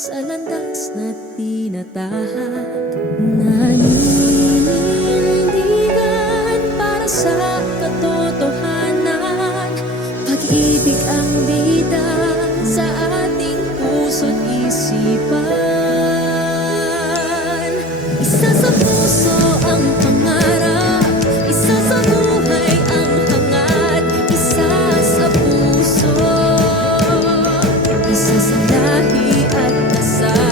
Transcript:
sa landas na tinatahak. Naninindigan para sa katotohanan. Pag-ibig ang bida sa ating puso't isipan. Isa sa puso ang pangarap, isa sa buhay ang hangad. Isa sa puso, isa sa lahi at dasal.